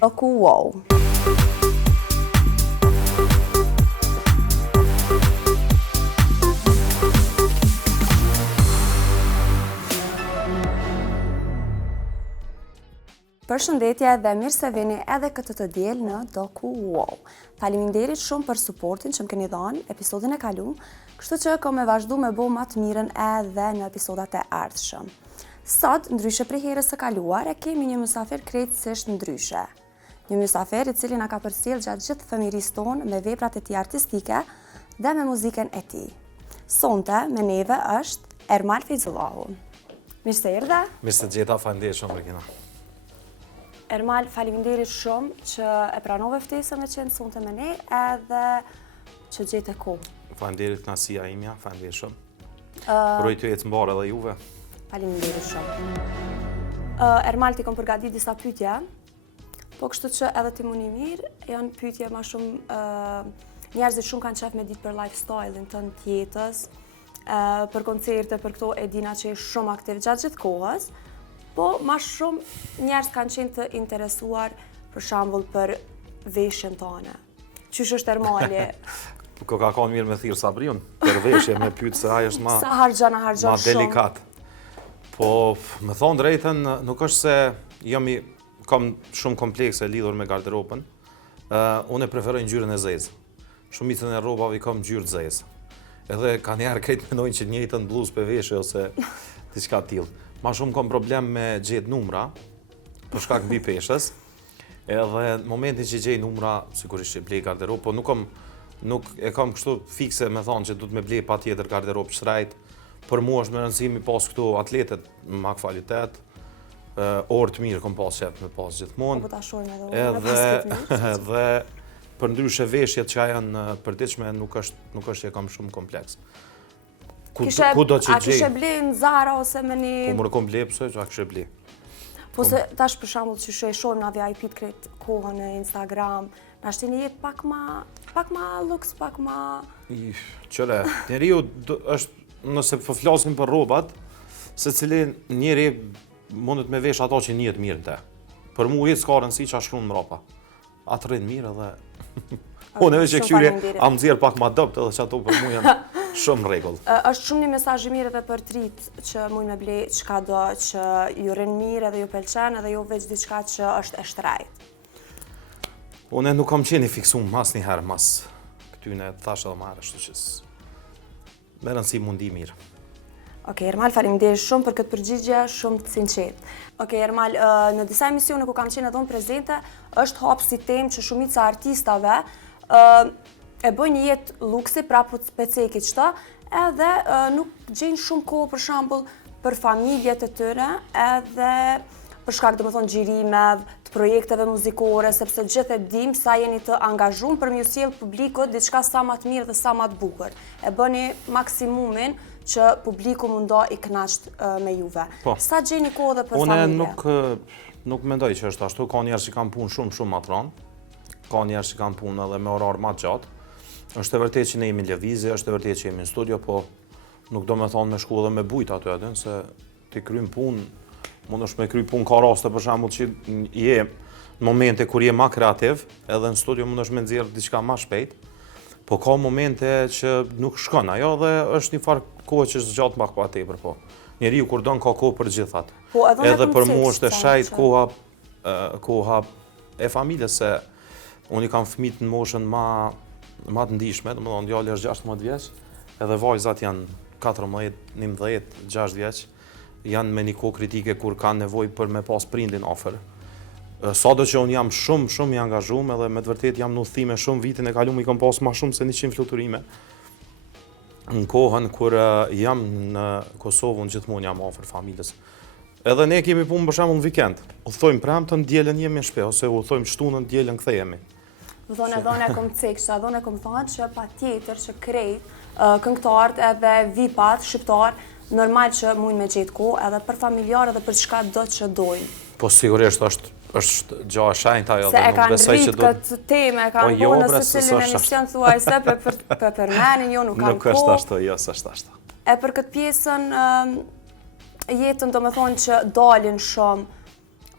Doku wow. Përshëndetje dhe mirë se vini edhe këtë të diel në Doku wow. Faleminderit shumë për suportin që më keni dhënë episodin e kaluar, kështu që kam me vazhdu me bo më të mirën edhe në episodat e ardhshëm. Sot, ndryshe prej herës së kaluar, kemi një mysafir krejtësisht ndryshe. Një mysafir i cili na ka përcjell gjatë gjithë fëmirisë tonë me veprat e tij artistike dhe me muzikën e tij. Sonte me neve është Ermal Feyzullahu. Mirë se erdhe. Mirë se gjeta, faleminderit shumë Regina. Ermal, faleminderit shumë që e pranove ftesën me qenë sonte me ne edhe që gjete kohë. Faleminderit kënaqësia imja, faleminderit shumë. Uroj t'ju jetë mbarë edhe juve. Faleminderit shumë. Ermal, ti kam përgatitur disa pyetje, po kështu që edhe ti mundi mirë, janë pyetje më shumë njerëzit shumë kanë qef me ditë për lifestyle-in tënd të jetës, për koncerte, për këto e dina që je shumë aktiv gjatë gjithë kohës. Po, ma shumë njerëz kanë qenë të interesuar, për shembull, për veshjen tënde. Qysh është Ermali? Ko ka qenë mirë me thirr Sabriun, për veshje me pyet se ai është Sa harxhon ma shumë. delikat. Po, me thonë drejtën, nuk është se kam shumë komplekse lidhur me garderobën. Unë e preferoj ngjyrën e zezë. Shumicën e rrobave kam ngjyrë të zezë. Edhe kanë njerë krejt mendojnë që njëjtën bluzë për veshje ose diçka tillë. Ma shumë kam problem me gjetë numra, për shkak mbi peshës. Edhe në momentin që gjej numra, sigurisht që blej garderobë, po nuk e kam kështu fikse me thonë që du të me blej patjetër garderobë shtrajt. Për mua është me rëndësi mi pas këtu atletet me kvalitet, orë të mirë kom pas qef me pas gjithmonë. Po ta shohim edhe për ndryshe veshjet që janë përditshme nuk është që kam shumë kompleks. A kishe ble në Zara ose me një... Po më kom ble, pëse që a kishe ble. Po se tash për shembull që e shohim na VIP-t krejt kohën në Instagram, na shtini jetë pak ma luks, pak ma... Qële, njeriu është, nëse po flasim për rrobat, se cilin njeri mundet me vesh ato që njihet mirë te. Për mu jetë s'ka rëndësi që ashtu në mrapa. Atë rrinë mirë edhe... Unë edhe që këshyri am nxjerr pak ma dopt edhe që ato për mu janë shumë rregull. Është shumë një mesazh i mirë edhe për trit që mund me ble çka do që ju rrin mirë edhe ju pëlqen edhe jo veç diçka që është e shtrejt. Unë nuk kam qenë i fiksuar asnjëherë mas këtyne thash edhe më ashtu që me rëndësi mundi mirë. Okej, Ermal, faleminderit shumë për këtë përgjigje shumë të sinqetë. Okej, Ermal, në disa emisione ku kam qenë edhe unë prezente, është hap si temë që shumica artistave e bëjnë një jetë luksi, pra po speceki qëta, edhe nuk gjejnë shumë kohë për shembull për familjet e tyre, edhe për shkak domethënë xhirimeve, të projekteve muzikore, sepse gjithë e dim sa jeni të angazhuar për m'ju sjell publikut diçka sa më të mirë dhe sa më të bukur. E bëni maksimumin që publiku mundo i kënaqt me juve. Po. Sa gjeni kohë dhe për familje? Unë nuk mendoj që është ashtu, ka njerëz që kanë punë shumë më atë ka njerëz që kanë punë edhe me orar më të gjatë. Është e vërtetë që ne jemi në lëvizje, është e vërtetë që jemi në studio, po nuk do me thonë me shku edhe me bujt aty aty, se ti krym punë, mund është me kry punë ka raste për shembull që je në momente kur je më kreativ, edhe në studio mund është me nxjerr diçka më shpejt, po ka momente që nuk shkon ajo dhe është një farë kohë që zgjat pak pa tepër, po. Njeriu kur don ka kohë për gjithat. Po, edhe për mua është e shajt koha e familjes se unë i kam fëmijët në moshën ma të ndihshme, domethënë djali është 16 vjeç, edhe vajzat janë 14, 11, 6 vjeç, janë me një kohë kritike kur kanë nevojë për me pas prindin afër. Sado që unë jam shumë i angazhuar edhe me të vërtetë jam në udhëtime shumë vitin e kaluar i kam pas më shumë se 100 fluturime. Në kohën kur jam në Kosovë unë gjithmonë jam afër familjes. Edhe ne kemi punë për shembull në vikend. Udhtojmë premtën, dielën jemi në shtëpi ose udhtojmë shtunën, dielën kthehemi. Dhona e kom cekësha, dhona e kom thonë që pa tjetër që krejt këngëtarët edhe VIP-at, shqiptarë, normal që mund me gjetë kohë edhe për familjarë edhe për çka do që dojnë. Po sigurisht është gjaja shenjtë ajo dhe nuk besoj që do... Se e kanë rritë këtë temë, e kanë bonë në së cilin emision thuaj se për përmenin, jo nuk kanë kohë. Nuk është ashtu, jo s'është ashtu. E për këtë pjesën jetën do me thonë që dalin shumë,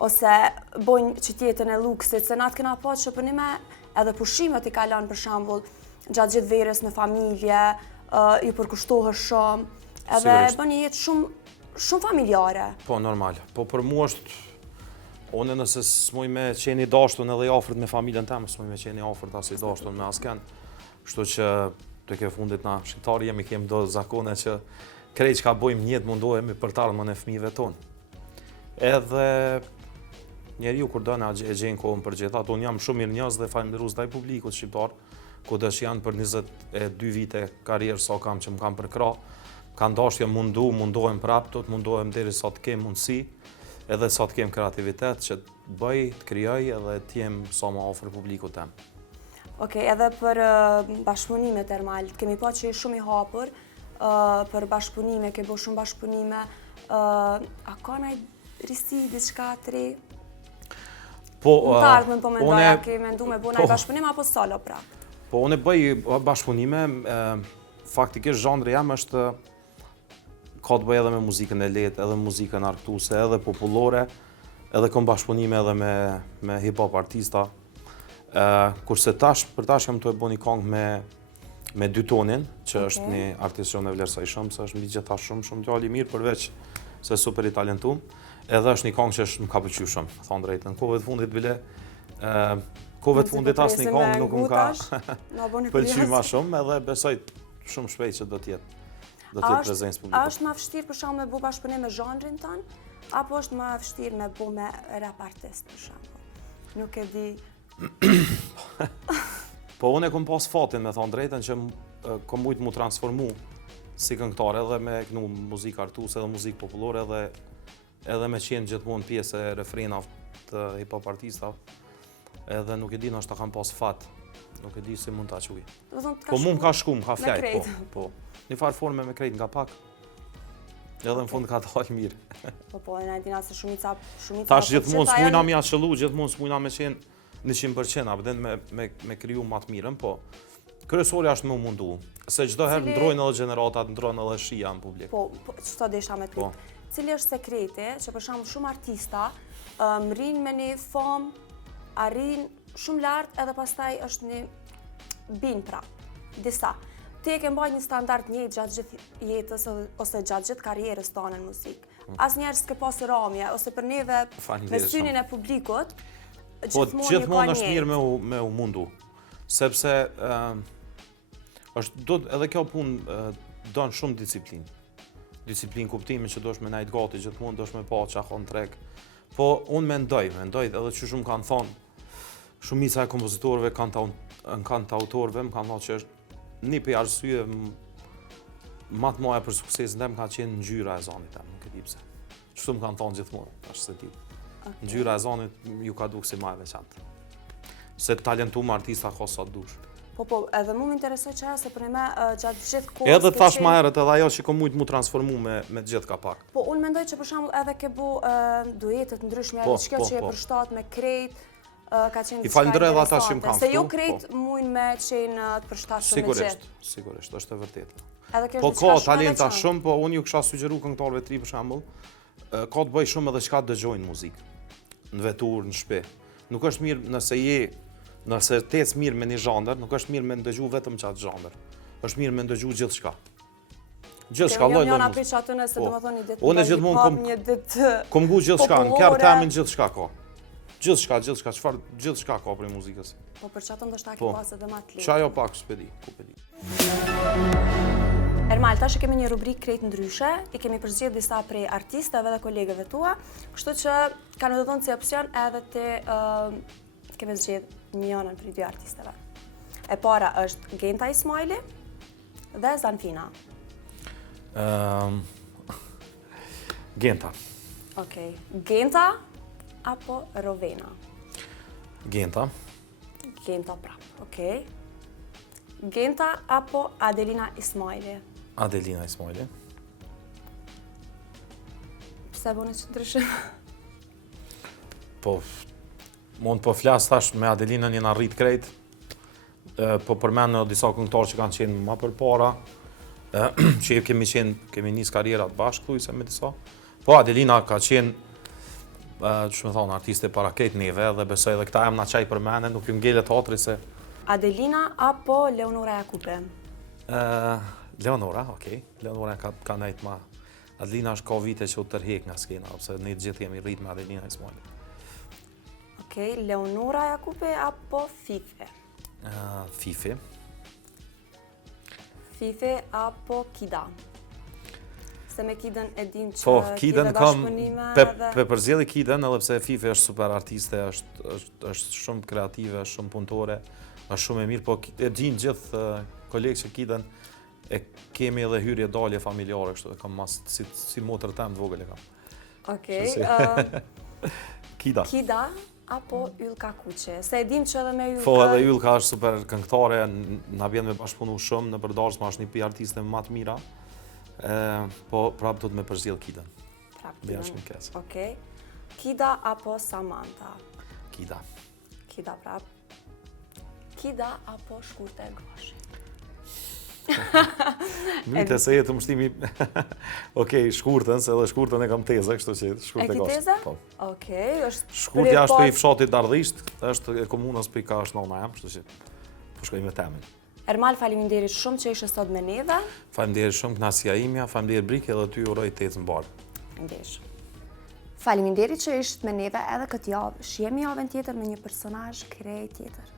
ose bojnë qytetin e luksit, se natë kena pa që përnime edhe pushimet i kalon për shembull gjatë gjithë verës me familje, ju përkushtohet shumë, edhe bën një jetë shumë familjare. Po, normal. Po për mua është, one nëse s'muj me qeni dashtun edhe i afërt me familjen temë, s'muj me qeni afërt as i dashtun me asken. Kështu që të ke fundit na shqiptarë jemi kemë do zakone që krejt që ka bojmë njëtë mundohemi për të ardhmën e fëmijëve tonë. Edhe njeriu kur do na e gjen kohën për gjitha, unë jam shumë mirënjohës dhe falënderues ndaj publikut shqiptar, kudo që janë për 22 vite karrierë sa kam që më kam përkrah, kanë dashje mundohem prapë, do të mundohem deri sa të kem mundësi, edhe sa të kem kreativitet që të bëj, të krijoj edhe të jem sa më afër publikut tem. Okej, edhe për bashkëpunimet Ermal, kemi pa që je shumë i hapur për bashkëpunime, ke bo shumë bashkëpunime, a ka ndonjë risi, diçka të re? Po, në të ardhmen po mendoja, ke mendu me bo ndonjë bashkëpunim apo solo prapë? Po, unë bëj bashkëpunime, faktikisht zhandri jam është ka të bëj edhe me muzikën e lehtë, edhe muzikën argëtuese, edhe popullore, edhe kom bashkëpunime edhe me hip-hop artista. Kurse për tash jam të e bo një këngë me Dy Tonin, që është një artist shumë e vlerësojshëm, se është mbi gjithashtu shumë djalë i mirë, përveç se super i talentuar. Edhe është një këngë që më ka pëlqyer shumë, thon drejtën. Kohëve të fundit bile kohëve të fundit asnjë këngë nuk më ka pëlqyer më shumë, edhe besoj shumë shpejt që do të jetë prezencë publike. A është më vështirë për shkak me bu bashkëpunim me zhanrin ton, apo është më vështirë me bu me rap artist për shembull? Nuk e di. Po unë e kom pas fatin me thonë drejtën që kom mujtë mu transformu si këngëtar edhe me kënu muzikë argëtuese edhe muzikë popullore edhe me qenë gjithmonë pjesë e refrenave të hip-hop artistave. Edhe nuk e di nështë ta kam pas fat, nuk e di si mund ta quaj. Po mu më ka shku, më ka flajt, po. Një farë forme me krejt nga pak, edhe në fund ka dalë mirë. Po, e në dina se shumica... Tash gjithmonë s'mujna mi atë qëllu, gjithmonë s'mujna me qenë 100%, abden me kriju ma të mirën, po kryesorja është me mundu. Se çdo herë ndrojnë edhe gjeneratat, ndrojnë edhe shija në publik. Po, çto desha me pyet. Cili është sekreti që për shembull shumë artista rrinë me një famë, arrin shumë lart edhe pastaj është një bin prapë. Disa. Ti e ke mbajtur një standard njëjtë gjatë gjithë jetës ose gjatë gjithë karrierës tonë në muzikë. Asnjëherë s'ke pas ramje ose për neve me synin e publikut. Po, gjithmonë është mirë me u mundu, sepse edhe kjo punë donë shumë disiplinë. Disiplinë kuptimi që do është me najtë gati, gjithmonë do është me pa që akon treg. Po, unë mendoj edhe që shumë kanë thonë, shumica e kompozitorëve, kantautorëve, më kanë thonë që një për arsye matë moja për suksesin tem ka qenë ngjyra e zanit tem, nuk e di pse. Çështu më kanë thonë gjithmonë, ashtë se ti. Ngjyra e zanit ju ka duk si ma e veçantë. Se talentuar artista ka sa dush. Po, edhe mu më interesoj që se për me gjatë gjithë kohës... Edhe thash ma herët edhe ajo që kom mujtë mu transformu me gjithë ka pak. Po, unë mendoj që për shembull edhe ke bu duetet ndryshme, edhe që që e përshtat me krejt, ka qenë i falenderoj edhe ata që më kanë ftu. Se jo krejt mujnë me qenë të përshtatshëm me gjithë. Sigurisht, është e vërtetë. Po, ka talenta shumë, po unë ju kisha sugjeru këngëtarëve të ri për shembull, ka të bëj shumë edhe çka dëgjojnë muzikë. Në vetur, në shtëpi. Nuk është mirë nëse të ecë mirë me një zhandër, nuk është mirë me ndëgju vetëm qatë zhandër. Është mirë me ndëgju gjithçka. Gjithçka, lloj Unë aty që aty nëse domethënë një ditë unë gjithmonë kom gu gjithçka, në kërë temin gjithçka ka. Gjithçka, çfarë gjithçka ka për muzikës. Po për çato ndoshta ke pas edhe më të lehtë. Çajo pak s'pedi, ku pedi. Ermal, tash kemi një rubrikë krejt ndryshe, i kemi përzgjedhur disa prej artistëve dhe kolegëve tua, kështu që kanë më dhënë si opsion edhe të kemi zgjedhur njërin prej dy artistëve. E para është Genta Ismaili dhe Zanfina. Genta. Okej. Genta apo Rovena? Genta. Genta prap, okej. Genta apo Adelina Ismaili? Adelina Ismaili. Pse bëni që ndryshim? Po, mund po flas tash me Adelinën jena rrit krejt, po përmend në disa këngëtarë që kanë qenë më përpara, që kemi nis karrierat bashkë, thujse me disa. Po Adelina ka qenë që me thonë, artiste para ketë neve dhe besoj edhe këta jam na qaj për mene, nuk ju ngele teatri se... Adelina apo Leonora Jakupe? Leonora, okej. Leonora ka nejt ma... Adelina është ka vite që u tërhek nga skena, sepse ne të gjithë jemi rrit me Adelina Ismaili. Okej, Leonora Jakupe apo Fife? Fifi. Fife apo Kida? Se me Kidën e dim që Po, Kidën kam... bashkëpunime Pe përzjeli Kidën, edhe pse Fifi është super artiste, është shumë kreative, është shumë punëtore, është shumë e mirë, po e gjinë gjithë kolegë që Kidën e kemi edhe hyrje dalje familjare, kështu, e kam mas, si motër tem të vogël e kam. Okej, Kida. Kida apo Ylka Kuqe? Se e dim që edhe me Ylka... Po, edhe Ylka është super këngëtare, na vjen me bashkëpunu shumë, në përdarsma është një pi artiste më të mira, po prapë do të me përzjell Kidën. Prapë Bja shumë keq. Okej. Kida apo Samantha? Kida. Kida prapë. Kida apo Shkurte Gashi? Myte se jetë mështimi... Okej, Shkurtën, se edhe Shkurtën e kam teze, kështu që Shkurte Gashi. E ki teze? Po. Okej, është... Shkurtja është për i fshatit Dardhisht, është e komunës për i ka është nona jam, kështu që po shkoj me temin. Ermal, faleminderit shumë që ishe sot me neve. Faleminderit shumë, knasja imja, faleminderit Brike edhe ty uroj të ecë mbarë. Faleminderit shumë. Faleminderit që ishte me neve edhe këtë javë. Shihemi javën tjetër me një personazh krej tjetër.